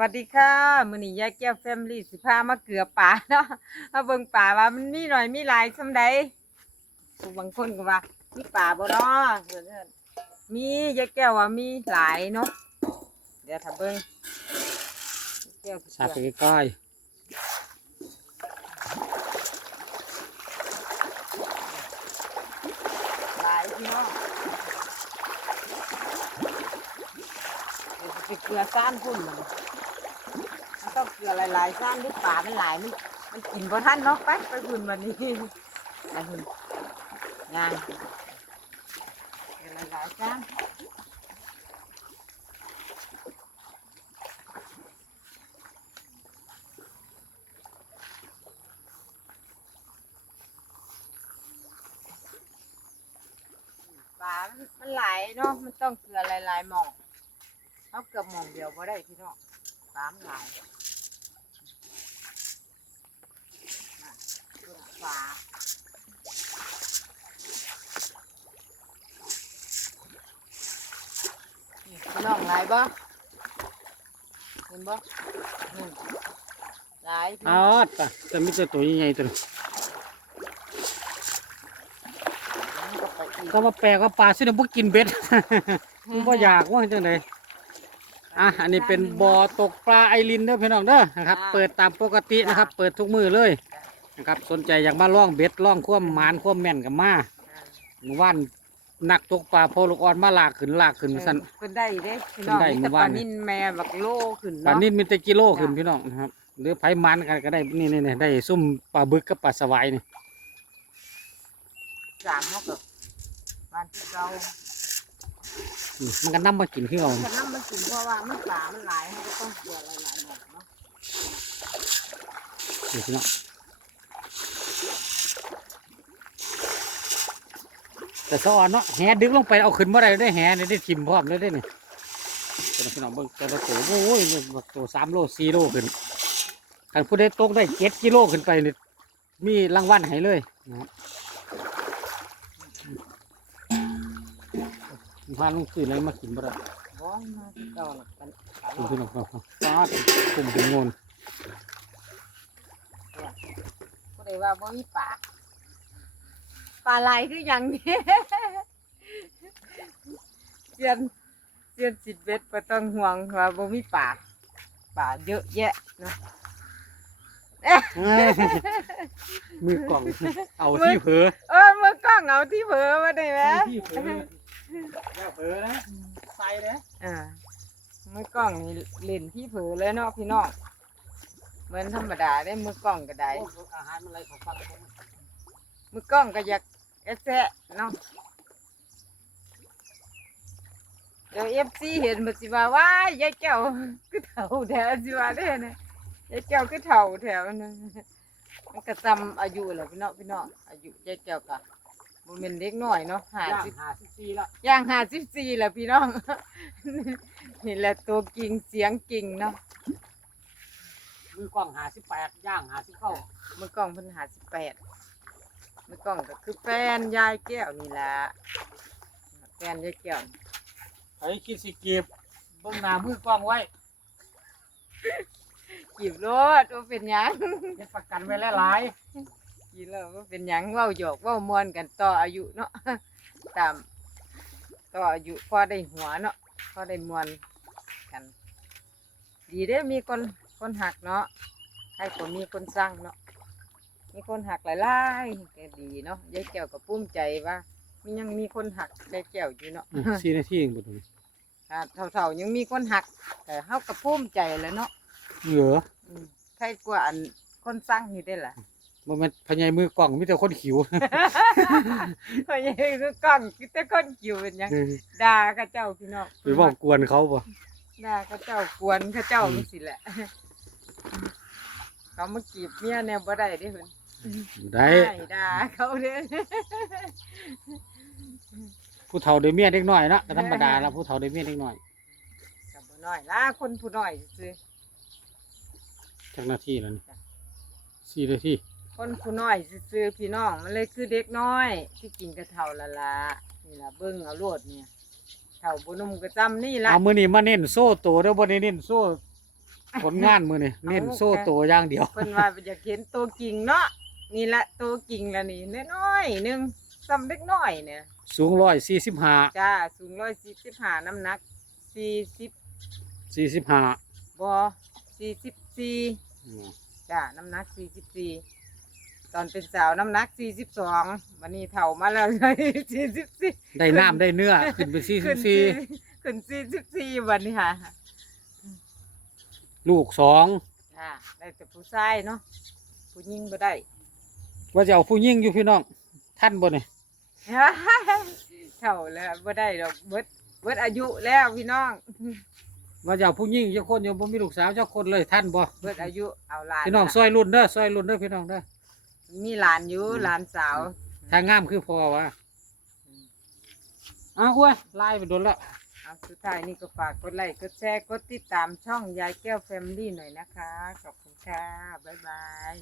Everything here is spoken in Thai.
วัสดีค่ะมื้อนี้ยายแก้วแฟมิลี่สิพามาเกลือป่าเนาะมาเบิ่งป่าว่ามันมีหน่อยมีหลายส่ำใดผู้บางคนก็ว่า มีป่าบ่เนาะเพิ่นๆมียายแก้วว่ามีหลายเนาะเดี๋ยวถ้าเบิ่งยายแก้วสิสับเกลืไปอใกล้หลายพี่น้องเดี๋ยวสิไปเกลือซ่านพุ่นมันมัน ต้องเกลือหลายๆซ่านด้วยป่ามันหลายมันมันกินบ่ทันเนาะไปไปพุ่นบัดนี้ไปพุ่นงานเกลือหลายๆซ่านปลามันมันหลเนาะมันต้องเกลือหลายๆหม่องเขาเกือหม่องเดียวบ่ได้พี่น้อง ปลามันหลายน่ะดูน่ะปลานี่พี่น้องหลายบ่เห็นบ่นี่หลายพี่อ๋น้อองตะแต่มีแต่ตัวใหญ่ๆตัวนี้มันก็ไปอีกก็มาแปลกว่าปลาสิเนี่ยพวกกินเบ็ด มันบ่อยากว่าจังได อะอันนี้เป็นบ่อตกปลาไอรินเด้อพี่น้องเด้อนะครับ เปิดตามปกตินะครับ เปิดทุกมือเลยนะครับ สนใจอยากมาล่องเบ็ดล่องคว่ำหมานคว่ำแม่นกับมาเมื่อวานนักตกปลาโพลูกอ่อนมาลากขึ้นลากขึ้นสั่น เพิ่นได้เด้พี่น้องเพิ่นได้มีเมื่แต่อปวาลานนี่นินแม่บักโลขึ้นปลาเนาะ นิ่มีแต่กิโลขึ้นจ้ะพี่น้องนะครับ หรือไผมันกันก็ได้นี่นี่นี่ได้ซุ่มปลาบึกกับปลาสวายนี่สามเท่ากับบ้านที่เรา อืมมันก็นํมากินคือเอาฉันนำมันกินเพราะว่ามันปลามันหลายมันก็ต้องเกลือหลายๆหน่อยเนาะนี่พี่น้องแต่สะออนเนาะแหดึงลงไปเอาขึ้นเมาได้ได้แหนี่ได้ทิมพร้อมเลยได้นี่เนพี่น้องเบิ่งแต่ละตัวโอ้ยนี่บักตัวสามโลสี่โลขึ้นคันผู้ใดตกได้เจ็ดกิโลขึ้นไปนี่มีรางวัลให้เลยนะครับ พาลุงตื่นเลยมากินบ่ได้บ้องมาที่เก่าหลักกันคุณพี่น้องครับฟาดกลุ่มเป็นงนก็เลยว่าบ่มีปลาปลาไหลคืออย่างนี้เจียนเจียนสิบเบ็ดบ่ต้องห่วงว่าบ่มีปลาปลาเยอะแยะเนาะมือกล่องเอาที่เผลอเออมือกล้องเอาที่เผลอมาได้ไหมที่เผลอ แล้วเผลอนะใส่เลยอ่ามือกล้องนี่เล่นที่เผลอเลยเนาะพี่น้องเหมือนธรรมดาได้มือกล้องก็ได้อาหารมันอะไรของฟังมือกล้องก็อยากแอะแซะเนาะเดี๋ยวเอฟซีเห็นมันสิว่าว้ายายแก้วคือเถ่าแถวสิว่าได้นะยายแก้วคือเถ่าแถวนะมันก็จำอายุแหละพี่น้องพี่น้องอายุยายแก้วกะ มันเป็นเด็กน้อยเนาะห้าย่างสิบหาสิบสี่ละย่างห้าสิบสี่แหละพี่น้อง นี่แหละตัวกิ่งเสียงกิ่งเนาะมือกล่องหาสิบแปดย่างหาสิบเก้ามือกล้องเพิ่นหาสิบแปดมือกล้องก็คือแฟนยายแก้วนี่แหละแฟนยายแก้วไอ้คิดสิเก็บเบื้องหน้ามือกล้องไว้กีบรถว่าเป็นหยังเฮ็ดประกันไว้หลาย กีแล้วว่าเป็นหยังเว้าหยอกเว้ามวนกันต่ออายุเนาะ ตามต่ออายุพอได้หัวเนาะพอได้มวนกัน ดีเด้อมีคนคนหักเนาะให้คนมีคนสร้างเนาะมีคนหักหลายๆก็ดีเนาะยายแก้วก็ภูมิใจว่ามียังมีคนหักยายแก้วอยู่เนาะๆอะสี่นาทีเองบ่ตรงนี้อ่าเท่าๆยังมีคนหัก แต่เฮาก็ภูมิใจแหล้วเนาะเหลืออืมใครกว่าอันคนสร้างนี่ได้ล่ะ บ่แม่นพญายมือกล่องมีแต่คนขิวเพราะยังคือกล้องคิดแต่คนกิ่วเป็นหยังด่าเขาเจ้าพี่น้องไปบอกกวนเขาบ่ ด่าเขาเจ้ากวนเขาเจ้านี่สิแหละ เขามากีบเมียแนวบ่ได้เด้เพิ่นได้ได้ด่าเขาเด้อ ผู้เฒ่าได้เมียเด็กน้อยเนาะก็ธรรมดาละผู้เฒ่าได้เมียเด็กน้อยก็บ่น้อยล่ะคนผู้น้อยซื่อจักนาทีแล้วนี่สี่นาทีๆ คนผู้น้อยซื่อๆพี่น้องมันเลยคือเด็กน้อย ที่กินกระเท่าละละนี่ล่ะเบิ่งเอาโลดเนี่ยเท่าบ่นุ่มก็จำนี่ล่ะเอามื้อนี้มาเน้นโซ่โตเด้อบ่ได้เน้นโซ่ผลงานมือนี่เน้นโซ่ตัวอย่างเดียวเพิ่นว่าอยากเห็นตัวกิ่งเนาะนี่ละตัวกิ่งละนี่น้อยๆหนึงซ้ำเล็กน้อยเนี่ยสูงร้อยสี่สิบห้าจ้าสูงร้อยสี่สิบห้าน้ำหนักสี่สิบสี่สิบห้าบอสี่สิบสี่จ้าน้ำหนักสี่สิบสี่ ตอนเป็นสาวน้ำหนักสี่สิบสองวันนี้เฒ่ามาแล้วสี่สิบสี่ได้น้ำได้เนื้อขึ้นไปสี่สิขึ้บนสี่ขึ้นสี่สิบสี่วันนี้ค่ะลูกสองจ้าได้แต่ผู้ชายเนาะผู้หญิงบ่ได้ว่าจะเอาผู้ยิ่งอยู่พี่น้อง ท่านบ่เนี่ยเฒ่าแล้วบ่ได้ดอกเบิดเบิดอายุแล้วพี่น้อง ว่าจะเอาผู้ยิ่งเจ้าคนยังบ่มีลูกสาวเจ้าคนเลยท่านบ่เบิดอายุเอาหลานพี่น้องซอยรุ่นเด้อซอยรุ่นเด้อพี่น้องเด้อ มีหลานอยู่หลานสาวถ้างามคือพอวะอ้าวอ้วยไล่ไปโดนแล้วเอาสุดท้ายนี่ก็ฝากกดไลค์กดแชร์กดติดตามช่องยายแก้วแฟมิลี่หน่อยนะคะ ขอบคุณค่ะ บ๊ายบาย